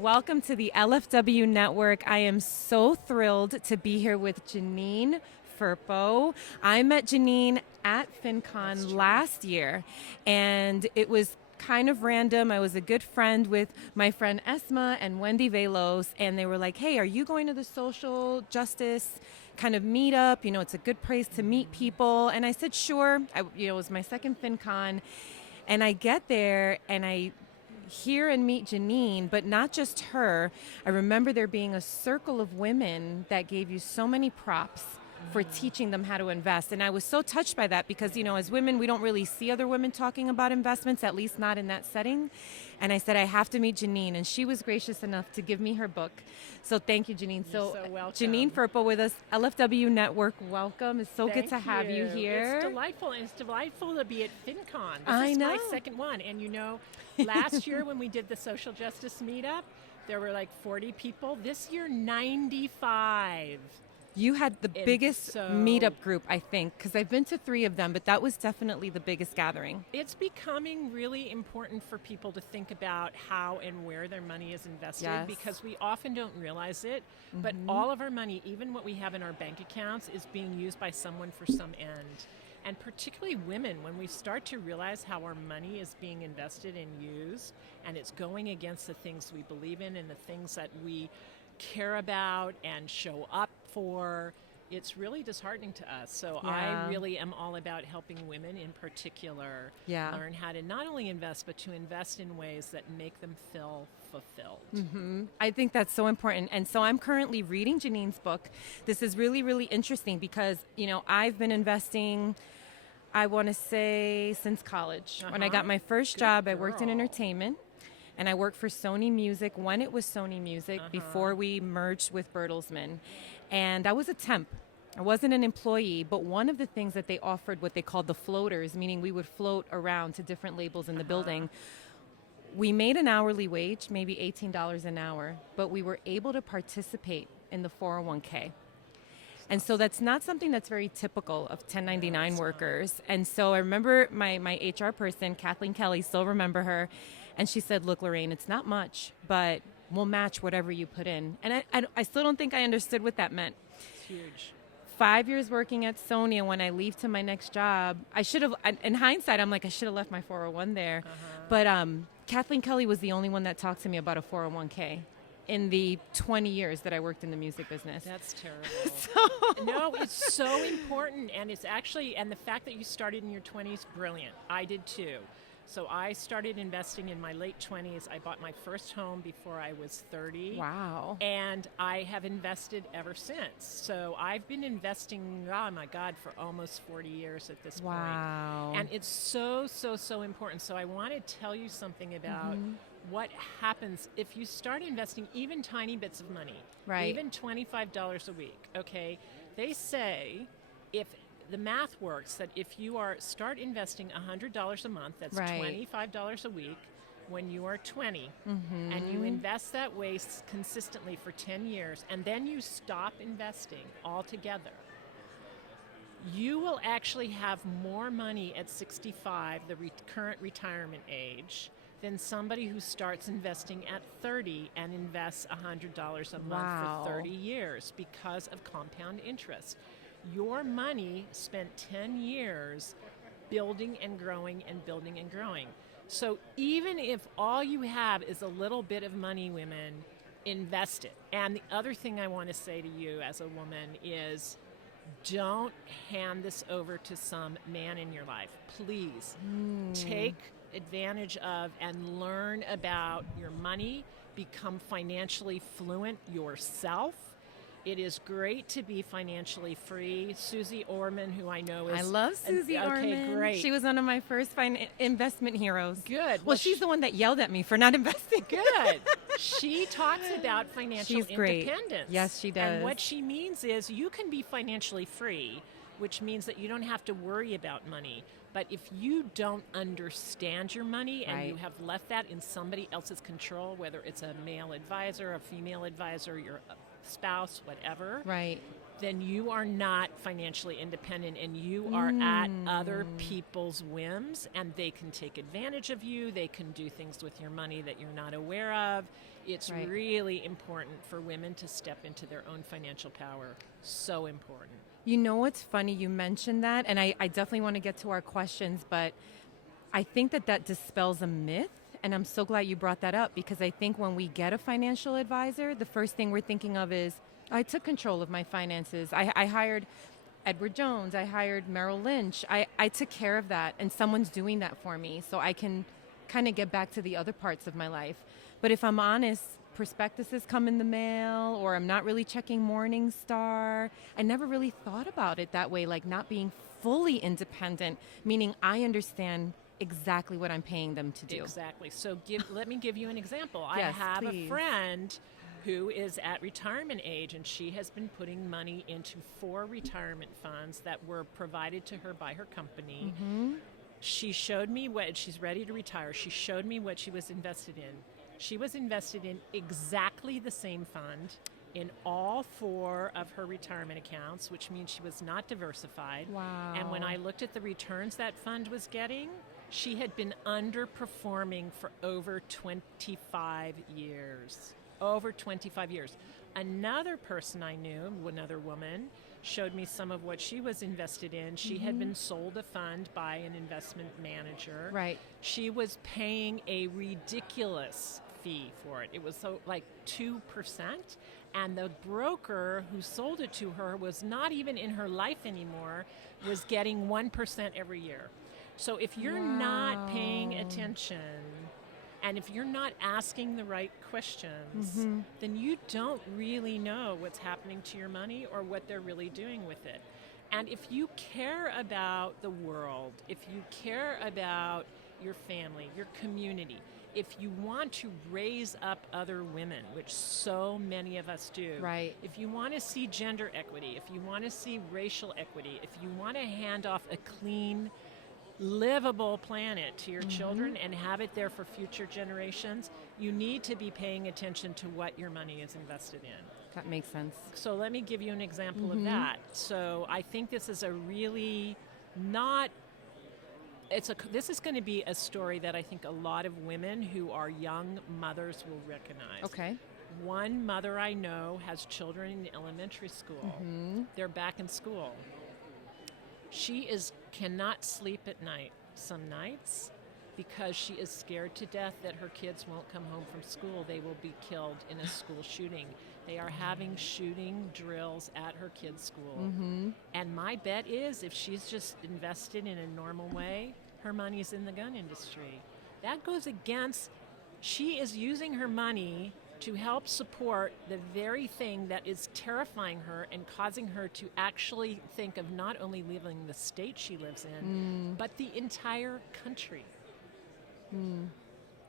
Welcome to the LFW Network. I am so thrilled to be here with Janine Firpo. I met Janine at FinCon last year, and it was kind of random. I was a good friend with my friend Esma and Wendy Velos, and they were like, hey, are you going to the social justice kind of meetup? You know, it's a good place to meet people. And I said, sure. It was my second FinCon. And I get there and I hear and meet Janine, but not just her. I remember there being a circle of women that gave you so many props for teaching them how to invest. And I was so touched by that because, you know, as women, we don't really see other women talking about investments, at least not in that setting. And I said, I have to meet Janine. And she was gracious enough to give me her book. So thank you, Janine. You're so welcome. Janine Firpo with us, LFW Network. Welcome. It's so Thank good to have you here. It's delightful. And it's delightful to be at FinCon. I know. This is my second one. And you know, last year when we did the social justice meetup, there were like 40 people. This year, 95. You had the biggest meetup group, I think, because I've been to 3 of them, but that was definitely the biggest gathering. It's becoming really important for people to think about how and where their money is invested because we often don't realize it, but all of our money, even what we have in our bank accounts, is being used by someone for some end. And particularly women, when we start to realize how our money is being invested and used, and it's going against the things we believe in and the things that we care about and show up for, it's really disheartening to us. So I really am all about helping women in particular learn how to not only invest, but to invest in ways that make them feel fulfilled. I think that's so important. And so I'm currently reading Janine's book. This is really, really interesting because, you know, I've been investing, I want to say, since college. When I got my first job, I worked in entertainment. And I worked for Sony Music when it was Sony Music before we merged with Bertelsmann. And I was a temp. I wasn't an employee, but one of the things that they offered, what they called the floaters, meaning we would float around to different labels in the building. We made an hourly wage, maybe $18 an hour, but we were able to participate in the 401k. And so that's not something that's very typical of 1099 workers. And so I remember my HR person, Kathleen Kelly, still remember her. And she said, look, Lorraine, it's not much, but we'll match whatever you put in. And I still don't think I understood what that meant. It's huge. 5 years working at Sony, and when I leave to my next job, I should have, in hindsight, I'm like, I should have left my 401 there. But Kathleen Kelly was the only one that talked to me about a 401k in the 20 years that I worked in the music business. That's terrible. No, it's so important. And it's actually, and the fact that you started in your 20s, brilliant. I did too. So I started investing in my late 20s. I bought my first home before I was 30. Wow. And I have invested ever since. So I've been investing, oh my God, for almost 40 years at this point. Wow. And it's so, so, so important. So I want to tell you something about what happens if you start investing even tiny bits of money, even $25 a week, okay? They say if the math works that if you start investing $100 a month, that's $25 a week when you are 20, and you invest that way consistently for 10 years, and then you stop investing altogether, you will actually have more money at 65, the current retirement age, than somebody who starts investing at 30 and invests $100 a month for 30 years because of compound interest. Your money spent 10 years building and growing and building and growing. So even if all you have is a little bit of money, women, invest it. And the other thing I want to say to you as a woman is don't hand this over to some man in your life. Please take advantage of and learn about your money, become financially fluent yourself. It is great to be financially free. Susie Orman, who I know is... I love Susie Orman. Okay, great. She was one of my first investment heroes. Good. Well, she's the one that yelled at me for not investing. Good. She talks about financial independence. Yes, she does. And what she means is you can be financially free, which means that you don't have to worry about money. But if you don't understand your money and you have left that in somebody else's control, whether it's a male advisor, a female advisor, your spouse, whatever, then you are not financially independent and you are at other people's whims, and they can take advantage of you. They can do things with your money that you're not aware of. It's really important for women to step into their own financial power. So important. You know what's funny? You mentioned that, and I definitely want to get to our questions, but I think that dispels a myth, and I'm so glad you brought that up, because I think when we get a financial advisor, the first thing we're thinking of is, I took control of my finances. I hired Edward Jones. I hired Merrill Lynch. I took care of that, and someone's doing that for me, so I can kind of get back to the other parts of my life. But if I'm honest, prospectuses come in the mail, or I'm not really checking Morningstar. I never really thought about it that way, like not being fully independent, meaning I understand exactly what I'm paying them to do. Exactly. So let me give you an example. Yes, I have please. a friend who is at retirement age, and she has been putting money into 4 retirement funds that were provided to her by her company. Mm-hmm. She showed me she's ready to retire. She showed me what she was invested in. She was invested in exactly the same fund in all 4 of her retirement accounts, which means she was not diversified. Wow. And when I looked at the returns that fund was getting, she had been underperforming for over 25 years. Over 25 years. Another person I knew, another woman, showed me some of what she was invested in. She had been sold a fund by an investment manager. Right. She was paying a ridiculous fee for it. It was like 2%. And the broker who sold it to her was not even in her life anymore, was getting 1% every year. So if you're not paying attention, and if you're not asking the right questions, then you don't really know what's happening to your money or what they're really doing with it. And if you care about the world, if you care about your family, your community, if you want to raise up other women, which so many of us do, if you want to see gender equity, if you want to see racial equity, if you want to hand off a clean, livable planet to your children and have it there for future generations, you need to be paying attention to what your money is invested in. That makes sense. So let me give you an example of that. So I think this is a really this is going to be a story that I think a lot of women who are young mothers will recognize. Okay. One mother I know has children in elementary school. They're back in school. She cannot sleep at night some nights because she is scared to death that her kids won't come home from school. They will be killed in a school shooting. They are having shooting drills at her kids' school. And my bet is if she's just invested in a normal way, her money's in the gun industry. That goes against, she is using her money to help support the very thing that is terrifying her and causing her to actually think of not only living the state she lives in, but the entire country.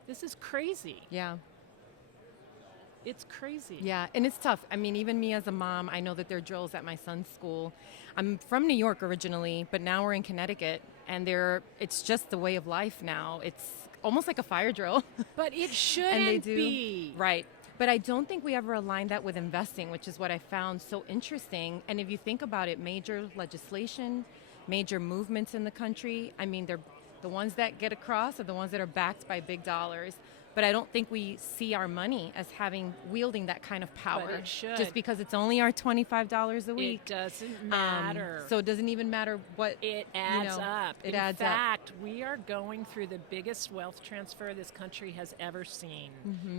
This is crazy. Yeah. It's crazy. Yeah, and it's tough. I mean, even me as a mom, I know that there are drills at my son's school. I'm from New York originally, but now we're in Connecticut, and it's just the way of life now. It's almost like a fire drill. But it shouldn't and they do, be. Right. But I don't think we ever aligned that with investing, which is what I found so interesting. And if you think about it, major legislation, major movements in the country, I mean, they're the ones that get across are the ones that are backed by big dollars. But I don't think we see our money as wielding that kind of power. But it should. Just because it's only our $25 a week. It doesn't matter. So it doesn't even matter what. It adds up. It adds up. In fact, we are going through the biggest wealth transfer this country has ever seen.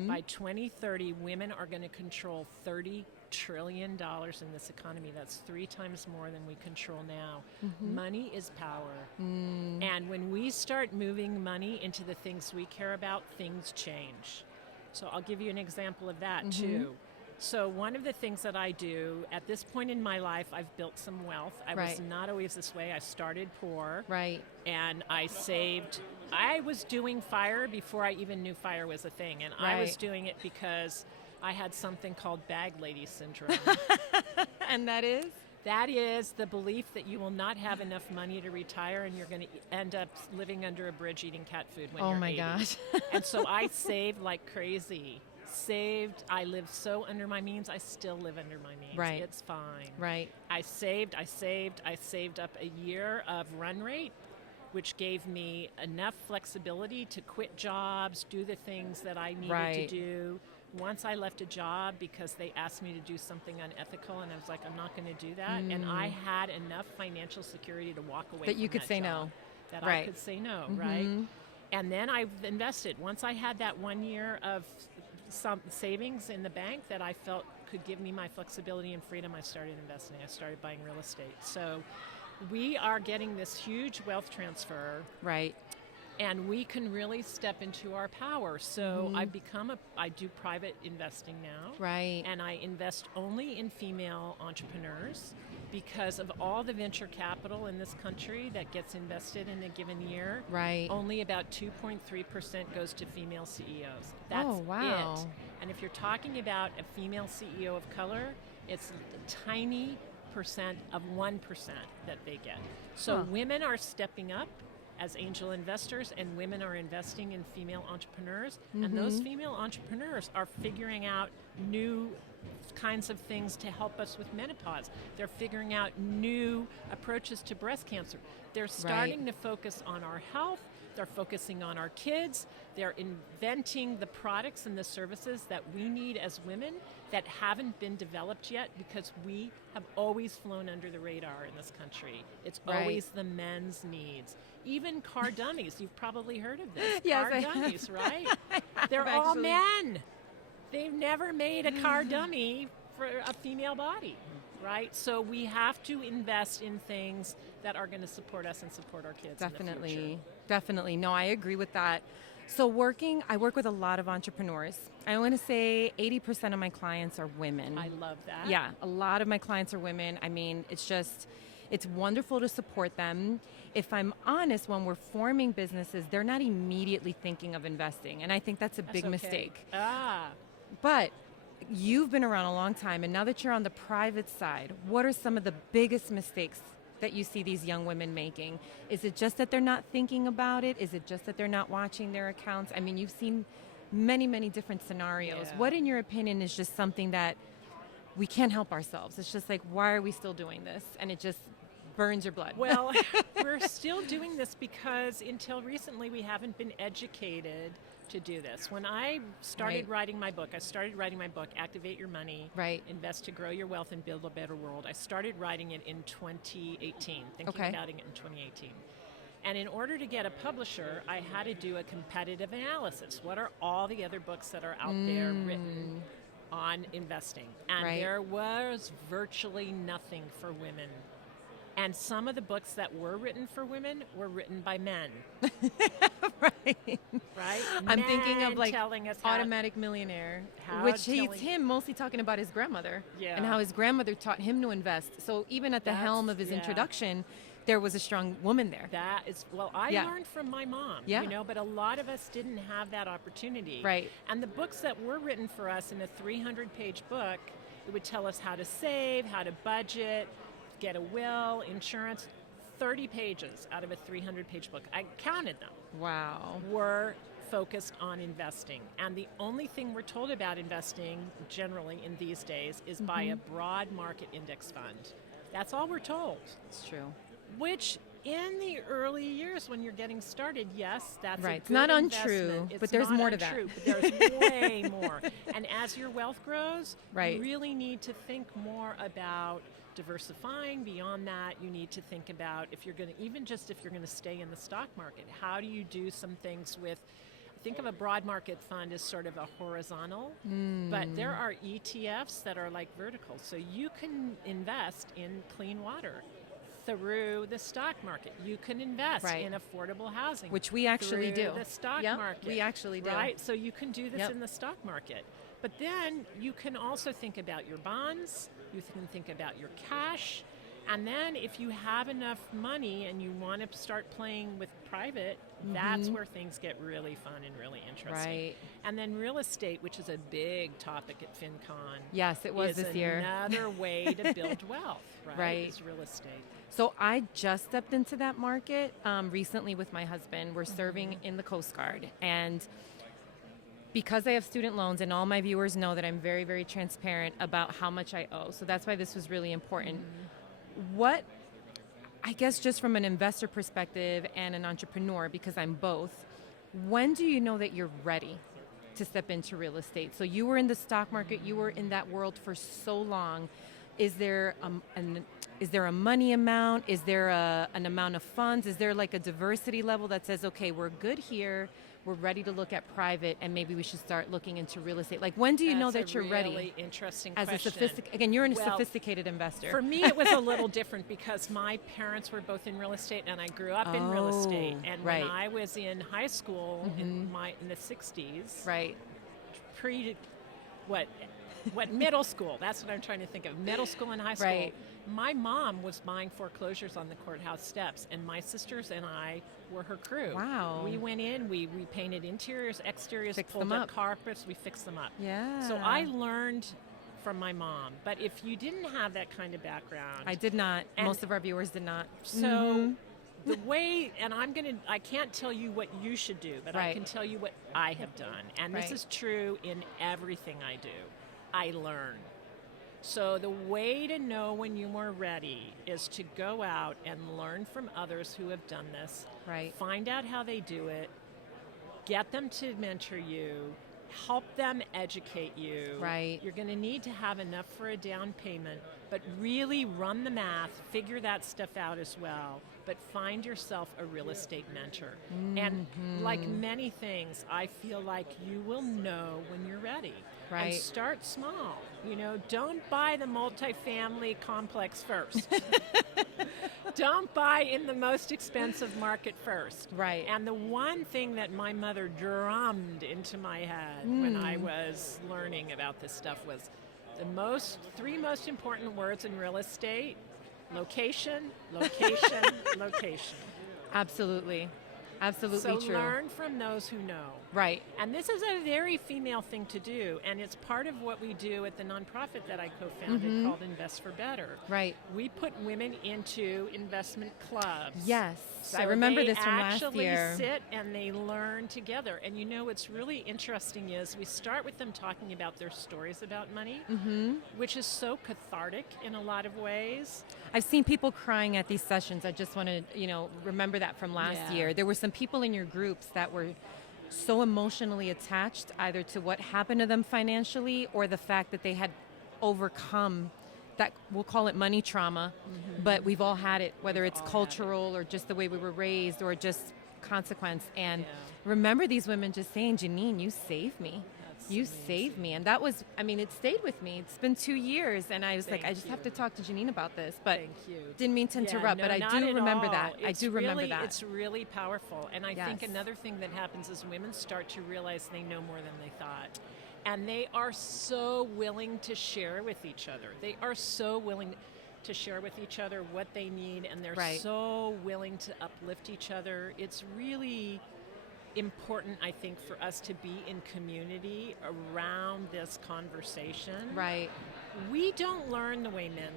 By 2030, women are going to control $30 trillion in this economy. That's 3 times more than we control now. Money is power. And when we start moving money into the things we care about, things change. So I'll give you an example of that too. So one of the things that I do at this point in my life, I've built some wealth. I was not always this way. I started poor. And I saved. I was doing FIRE before I even knew FIRE was a thing. And I was doing it because I had something called bag lady syndrome. And that is? That is the belief that you will not have enough money to retire and you're going to end up living under a bridge eating cat food when you're 80. Oh my gosh. And so I saved like crazy. I lived so under my means, I still live under my means. It's fine. I saved up a year of run rate, which gave me enough flexibility to quit jobs, do the things that I needed to do, once I left a job because they asked me to do something unethical, and I was like, I'm not going to do that. And I had enough financial security to walk away that from you could that say job, no. that Right. I could say no, right? And then I invested. Once I had that 1 year of some savings in the bank that I felt could give me my flexibility and freedom, I started investing. I started buying real estate. So we are getting this huge wealth transfer. Right. And we can really step into our power. So I do private investing now. Right. And I invest only in female entrepreneurs because of all the venture capital in this country that gets invested in a given year. Right. Only about 2.3% goes to female CEOs. That's wow. it. And if you're talking about a female CEO of color, it's a tiny percent of 1% that they get. So women are stepping up as angel investors, and women are investing in female entrepreneurs, and those female entrepreneurs are figuring out new kinds of things to help us with menopause. They're figuring out new approaches to breast cancer. They're starting to focus on our health. They're focusing on our kids. They're inventing the products and the services that we need as women that haven't been developed yet because we have always flown under the radar in this country. It's always the men's needs. Even car dummies, you've probably heard of this. Yes, car dummies, right? They're all men. They've never made a car dummy for a female body, right? So we have to invest in things that are going to support us and support our kids in the future. Definitely. No, I agree with that. So I work with a lot of entrepreneurs. I want to say 80% of my clients are women. I love that. Yeah, a lot of my clients are women. I mean, it's wonderful to support them. If I'm honest, when we're forming businesses, they're not immediately thinking of investing. And I think that's a big mistake. But you've been around a long time, and now that you're on the private side, what are some of the biggest mistakes that you see these young women making? Is it just that they're not thinking about it? Is it just that they're not watching their accounts? I mean, you've seen many, many different scenarios. Yeah. What, in your opinion, is just something that we can't help ourselves? It's just like, why are we still doing this? And it just burns your blood. Well, we're still doing this because until recently we haven't been educated to do this. When I started writing my book, Activate Your Money, Invest to Grow Your Wealth and Build a Better World. I started writing it in 2018, thinking about it in 2018. And in order to get a publisher, I had to do a competitive analysis. What are all the other books that are out there written on investing? And there was virtually nothing for women. And some of the books that were written for women were written by men. Right. I'm Men thinking of like telling us Automatic Millionaire, which he's him mostly talking about his grandmother and how his grandmother taught him to invest. So even at the helm of his introduction, there was a strong woman there. That is, well, I learned from my mom, you know, but a lot of us didn't have that opportunity. Right. And the books that were written for us in a 300-page book, it would tell us how to save, how to budget, get a will, insurance. 30 pages out of a 300-page book, I counted them. Wow. Were focused on investing. And the only thing we're told about investing generally in these days is buy a broad market index fund. That's all we're told. It's true. Which in the early years when you're getting started, yes, that's a good It's not investment. untrue, It's but there's not more to untrue, that. but there's way more. And as your wealth grows, you really need to think more about diversifying. Beyond that, you need to think about if you're going to stay in the stock market, how do you do some things with, think of a broad market fund as sort of a horizontal, but there are ETFs that are like vertical. So you can invest in clean water through the stock market. You can invest in affordable housing, which we actually do. The stock market. We actually do. Right? So you can do this in the stock market. But then you can also think about your bonds, you can think about your cash, and then if you have enough money and you want to start playing with private, that's where things get really fun and really interesting. Right. And then real estate, which is a big topic at FinCon. Yes, it was this year. Another way to build wealth, right? Is real estate. So I just stepped into that market recently with my husband. We're serving in the Coast Guard, and because I have student loans, and all my viewers know that I'm very, very transparent about how much I owe. So that's why this was really important. What, I guess just from an investor perspective and an entrepreneur, because I'm both, when do you know that you're ready to step into real estate. So you were in the stock market, you were in that world for so long. Is there a money amount? Is there an amount of funds? Is there like a diversity level that says, okay, we're good here, we're ready to look at private, and maybe we should start looking into real estate? Like, when do you know that you're ready? That's a really interesting as question. Again, you're a sophisticated investor. For me, it was a little different because my parents were both in real estate, and I grew up in real estate. And when I was in high school in the 60s, what middle school? That's what I'm trying to think of. Middle school and high school. Right. My mom was buying foreclosures on the courthouse steps, and my sisters and I were her crew. Wow. We went in, we repainted interiors, exteriors, Fixed pulled them up up. carpets, we fixed them up. Yeah. So I learned from my mom. But if you didn't have that kind of background. I did not. Most of our viewers did not. So the way, and I can't tell you what you should do, but I can tell you what I have done. And this is true in everything I do. I learn. So the way to know when you are ready is to go out and learn from others who have done this. Right. Find out how they do it. Get them to mentor you. Help them educate you. Right. You're going to need to have enough for a down payment, but really run the math, figure that stuff out as well. But find yourself a real estate mentor. And like many things, I feel like you will know when you're ready. Right. And start small. Don't buy the multifamily complex first. Don't buy in the most expensive market first. Right. And the one thing that my mother drummed into my head when I was learning about this stuff was the three most important words in real estate: location, location, location. Absolutely. Absolutely so true. Learn from those who know. Right. And this is a very female thing to do, and it's part of what we do at the nonprofit that I co-founded called Invest for Better. Right. We put women into investment clubs. Yes. So I remember this from last year. They actually sit and they learn together. And what's really interesting is we start with them talking about their stories about money, which is so cathartic in a lot of ways. I've seen people crying at these sessions. I just want to, remember that from last year. There were some people in your groups that were so emotionally attached either to what happened to them financially or the fact that they had overcome that, we'll call it money trauma, but we've all had it, whether it's cultural or just the way we were raised or just consequence. And remember these women just saying, Janine, you saved me. You saved me. And that was, it stayed with me. It's been 2 years, and I was I just have to talk to Janine about this. But didn't mean to interrupt, but I do remember that. I do remember that. It's really powerful. And I think another thing that happens is women start to realize they know more than they thought. And they are so willing to share with each other. They are so willing to share with each other what they need, and they're so willing to uplift each other. It's really important, I think, for us to be in community around this conversation. Right. We don't learn the way men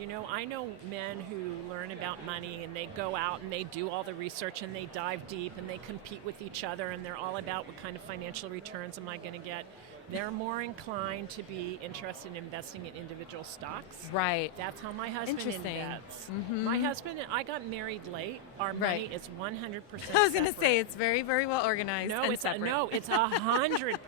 learn. I know men who learn about money and they go out and they do all the research and they dive deep and they compete with each other and they're all about what kind of financial returns am I going to get. They're more inclined to be interested in investing in individual stocks. Right. That's how my husband invests. My husband and I got married late. Our money is 100% I was going to say it's very, very well organized. No, and it's separate. It's 100%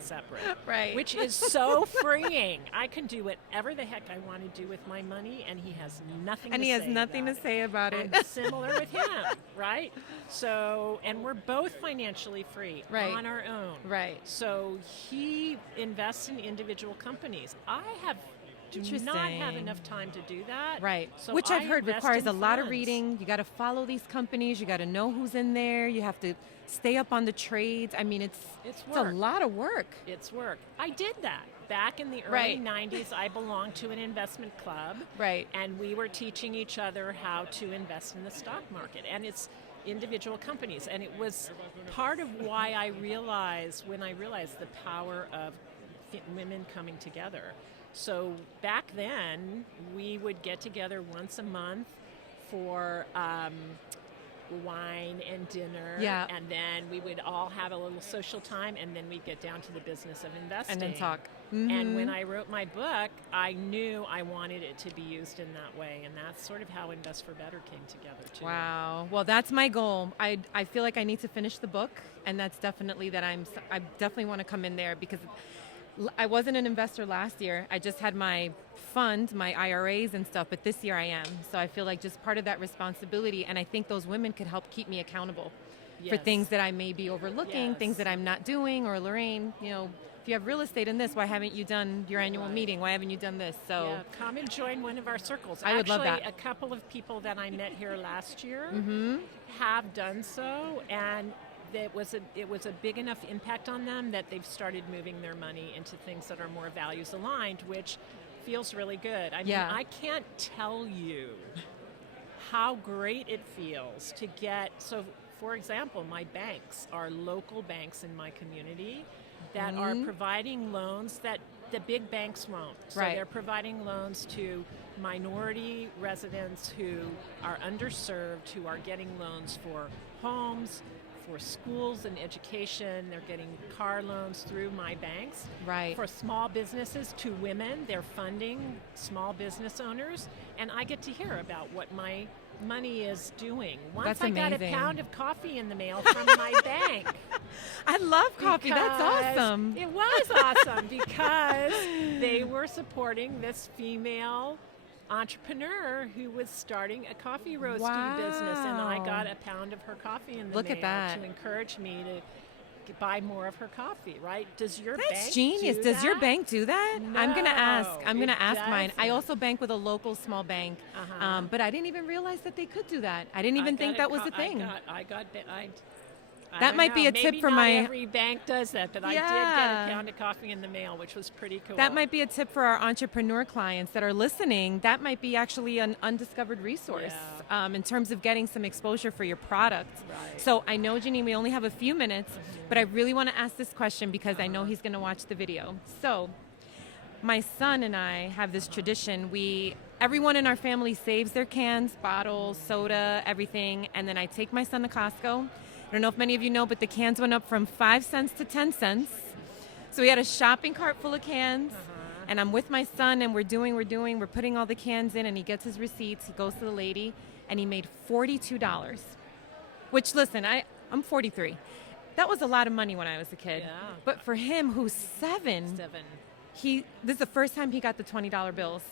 separate. Right. Which is so freeing. I can do whatever the heck I want to do with my money, and he has nothing. And he has nothing to say about it. And similar with him, right? So, and we're both financially free on our own. Right. So he invests in individual companies. I do not have enough time to do that. Right. So Which I've heard invest requires in a lot of funds. reading. You got to follow these companies. You got to know who's in there. You have to stay up on the trades. It's a lot of work. It's work. I did that. Back in the early 90s, I belonged to an investment club. Right. And we were teaching each other how to invest in the stock market. And it's individual companies. And it was part of why I realized the power of women coming together. So back then, we would get together once a month for wine and dinner, Yeah. and then we would all have a little social time, and then we'd get down to the business of investing. And then talk. And when I wrote my book, I knew I wanted it to be used in that way, and that's sort of how Invest for Better came together too. Wow. Well, that's my goal. I feel like I need to finish the book, and that's definitely that I definitely want to come in there because I wasn't an investor last year. I just had my fund, my IRAs and stuff, but this year I am. So I feel like just part of that responsibility, and I think those women could help keep me accountable for things that I may be overlooking, things that I'm not doing, or Lorraine, if you have real estate in this, why haven't you done your annual meeting? Why haven't you done this? So come and join one of our circles. I would love that. Actually, a couple of people that I met here last year have done so, and it was a big enough impact on them that they've started moving their money into things that are more values aligned, which feels really good. I mean, I can't tell you how great it feels to get, so for example, my banks are local banks in my community that are providing loans that the big banks won't. So they're providing loans to minority residents who are underserved, who are getting loans for homes, for schools and education. They're getting car loans through my banks. Right. For small businesses, to women, they're funding small business owners. And I get to hear about what my money is doing. Once That's I got a amazing. pound of coffee in the mail from my bank. I love coffee. That's awesome. It was awesome because they were supporting this female entrepreneur who was starting a coffee roasting business, and I got a pound of her coffee in the Look mail at that. to encourage me to buy more of her coffee, right? Does your That's bank genius. do Does your that? bank do that? I'm gonna ask. I'm gonna ask mine. I doesn't. also bank with a local small bank, but I didn't even realize that they could do that. I didn't even I think got that was a thing. I That don't might be know. a tip Maybe for not my- every bank does that, but I did get a pound of coffee in the mail, which was pretty cool. That might be a tip for our entrepreneur clients that are listening. That might be actually an undiscovered resource in terms of getting some exposure for your product. Right. So I know, Janine, we only have a few minutes, but I really want to ask this question because I know he's going to watch the video. So my son and I have this tradition. Everyone in our family saves their cans, bottles, soda, everything, and then I take my son to Costco. I don't know if many of you know, but the cans went up from 5 cents to 10 cents. So we had a shopping cart full of cans, and I'm with my son, and we're putting all the cans in, and he gets his receipts. He goes to the lady, and he made $42. Which, listen, I'm 43. That was a lot of money when I was a kid. Yeah. But for him, who's seven, this is the first time he got the $20 bills.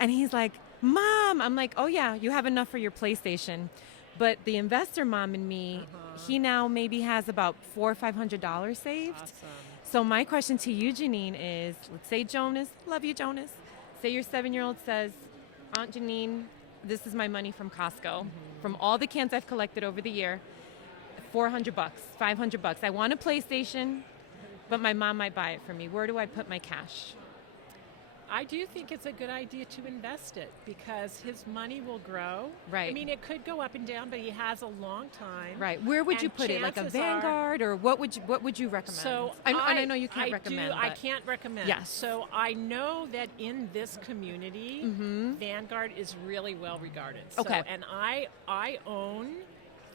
And he's like, Mom, I'm like, oh yeah, you have enough for your PlayStation. But the investor mom in me, he now maybe has about $400 or $500 saved. Awesome. So my question to you, Janine, is, let's say Jonas, love you, Jonas. Say your 7-year-old says, Aunt Janine, this is my money from Costco, from all the cans I've collected over the year, $400, $500. I want a PlayStation, but my mom might buy it for me. Where do I put my cash? I do think it's a good idea to invest it because his money will grow. Right. I mean, it could go up and down, but he has a long time. Right. Where would you And put it? Like a chances Vanguard, or what would you recommend? So I know you can't recommend. I but can't recommend. Yes. So I know that in this community, Vanguard is really well regarded. Okay. So, and I own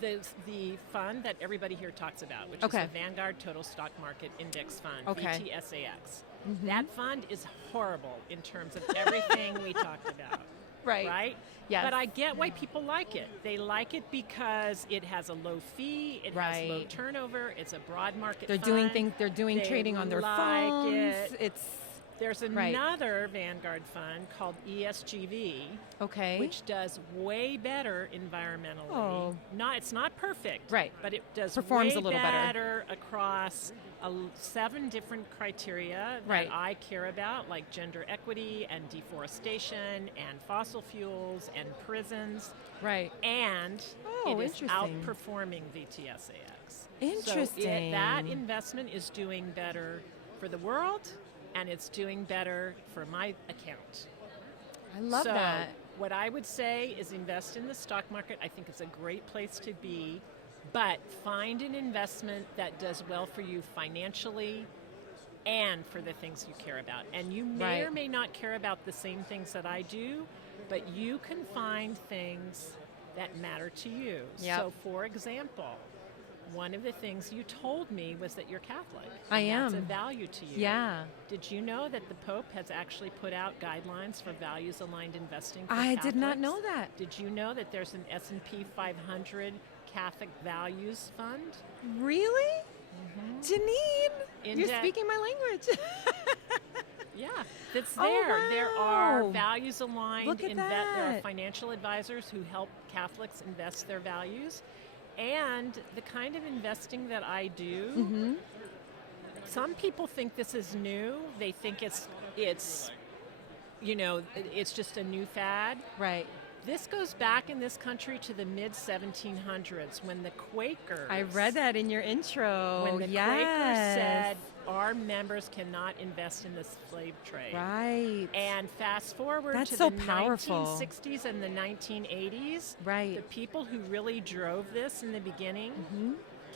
the fund that everybody here talks about, which is the Vanguard Total Stock Market Index Fund, VTSAX. That fund is horrible in terms of everything we talked about. Right? Yes. But I get why people like it. They like it because it has a low fee, it has low turnover, it's a broad market They're fund. doing things. They're doing trading on their phones. There's another Vanguard fund called ESGV, which does way better environmentally. It's not perfect, but it does performs way a little better across 7 different criteria that I care about, like gender equity and deforestation and fossil fuels and prisons. Right. And it is interesting. outperforming VTSAX. Interesting. So that investment is doing better for the world, and it's doing better for my account. I love that. What I would say is invest in the stock market. I think it's a great place to be, but find an investment that does well for you financially and for the things you care about. And you may or may not care about the same things that I do, but you can find things that matter to you. Yep. So, for example, one of the things you told me was that you're Catholic. I am. That's a value to you. Yeah. Did you know that the Pope has actually put out guidelines for values-aligned investing for I Catholics? did not know that. Did you know that there's an S&P 500 Catholic Values Fund? Really? Janine, you're speaking my language. Yeah, it's Oh, there. wow. There are values-aligned. Look at There are that. financial advisors who help Catholics invest their values. And the kind of investing that I do, some people think this is new. They think it's just a new fad. Right. This goes back in this country to the mid-1700s when the Quakers... I read that in your intro. When the Quakers said, our members cannot invest in the slave trade. Right. And fast forward That's to so the powerful. 1960s and the 1980s, Right. the people who really drove this in the beginning,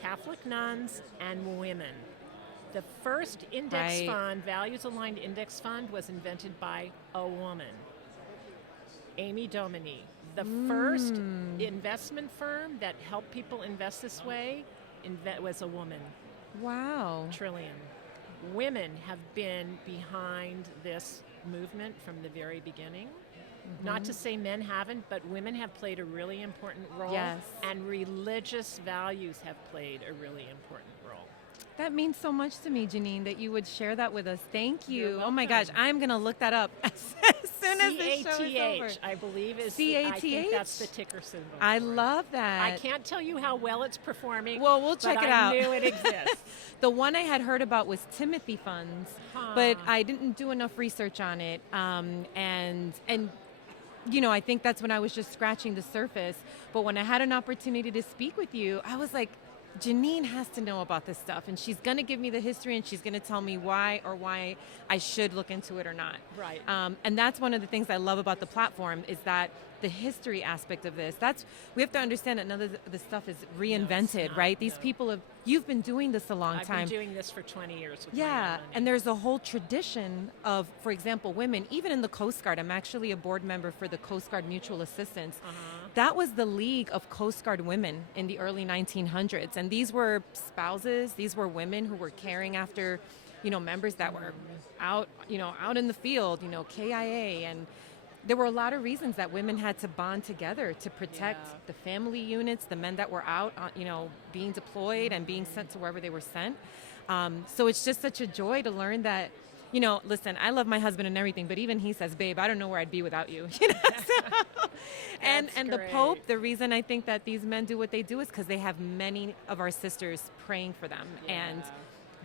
Catholic nuns and women. The first index fund, values-aligned index fund, was invented by a woman, Amy Dominy. The first investment firm that helped people invest this way was a woman. Wow. Trillion. Women have been behind this movement from the very beginning. Not to say men haven't, but women have played a really important role. Yes. And religious values have played a really important role. That means so much to me, Janine, that you would share that with us. Thank you. You're Oh my gosh, welcome. I'm going to look that up as soon as the show is over. CATH, I believe is CATH? I think that's the ticker symbol. I for it. love that. I can't tell you how well it's performing. Well, we'll check but it out. I knew it exists. The one I had heard about was Timothy funds, but I didn't do enough research on it. And I think that's when I was just scratching the surface. But when I had an opportunity to speak with you, I was like, Janine has to know about this stuff, and she's going to give me the history, and she's going to tell me why I should look into it or not. Right. And that's one of the things I love about the platform is that the history aspect of this. We have to understand that none of the stuff is reinvented, right? These people you've been doing this a long time. I've been doing this for 20 years. With my own Yeah, money. and there's a whole tradition of, for example, women, even in the Coast Guard. I'm actually a board member for the Coast Guard Mutual Assistance. That was the League of Coast Guard Women in the early 1900s. And these were spouses, these were women who were caring after, members that were out in the field, KIA. And there were a lot of reasons that women had to bond together to protect the family units, the men that were out, being deployed and being sent to wherever they were sent. So it's just such a joy to learn that, listen, I love my husband and everything, but even he says, babe, I don't know where I'd be without you. And the Pope, the reason I think that these men do what they do is because they have many of our sisters praying for them. And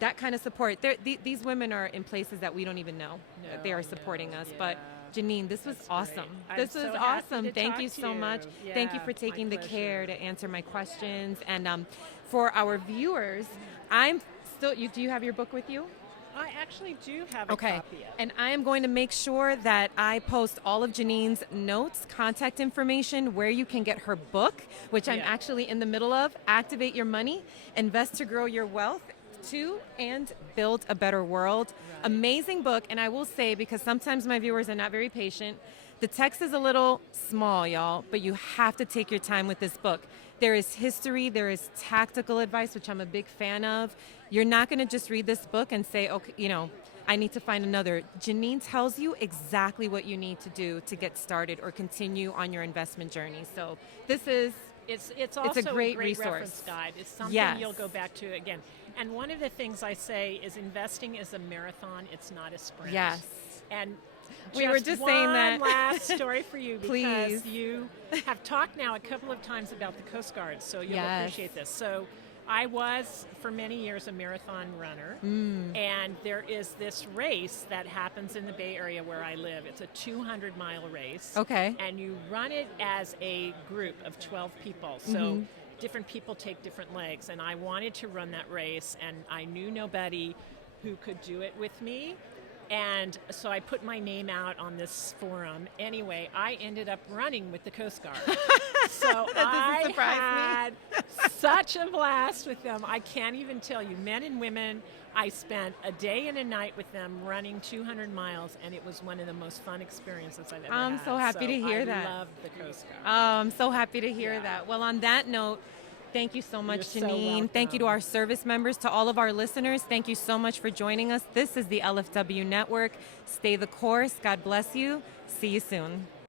that kind of support. These women are in places that we don't even know that they are supporting us. But Janine, this was awesome. This was awesome. Thank you so much. Thank you for taking the care to answer my questions. And for our viewers, do you have your book with you? I actually do have a copy of it. And I am going to make sure that I post all of Janine's notes, contact information, where you can get her book, which I'm actually in the middle of, Activate Your Money, Invest to Grow Your Wealth, and Build a Better World. Right. Amazing book, and I will say, because sometimes my viewers are not very patient, the text is a little small, y'all, but you have to take your time with this book. There is history, there is tactical advice, which I'm a big fan of. You're not going to just read this book and say, okay, I need to find another. Janine tells you exactly what you need to do to get started or continue on your investment journey. So this is it's also a great resource. Reference Guide. It's something you'll go back to again. And one of the things I say is investing is a marathon. It's not a sprint. Yes. And we were just saying that. One last story for you, because Please. You have talked now a couple of times about the Coast Guard, so you'll appreciate this. So I was, for many years, a marathon runner, and there is this race that happens in the Bay Area where I live. It's a 200-mile race. Okay. And you run it as a group of 12 people. So different people take different legs, and I wanted to run that race, and I knew nobody who could do it with me. And so I put my name out on this forum. Anyway, I ended up running with the Coast Guard. So I had such a blast with them. I can't even tell you. Men and women, I spent a day and a night with them running 200 miles, and it was one of the most fun experiences I've ever had. I'm so happy to hear that. I love the Coast Guard. Oh, I'm so happy to hear that. Well, on that note, thank you so much, You're Janine. so Thank you to our service members, to all of our listeners. Thank you so much for joining us. This is the LFW Network. Stay the course. God bless you. See you soon.